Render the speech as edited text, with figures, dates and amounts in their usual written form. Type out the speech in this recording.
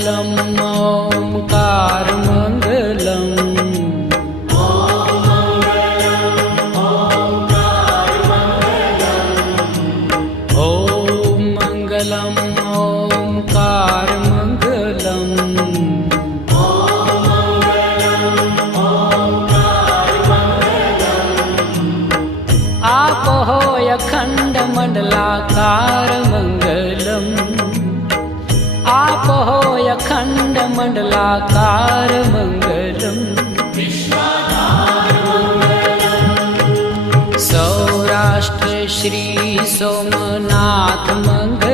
मङ्गलम् ओङ्कारमङ्गलम् ॐ मङ्गलम् ओङ्कारमङ्गलम् आपोहोय खण्डमण्डलाकारमङ्गलम् आपोहोय खण्डमण्डलाकारमङ्गलम् सौराष्ट्र श्री सोमनाथ मङ्गलम्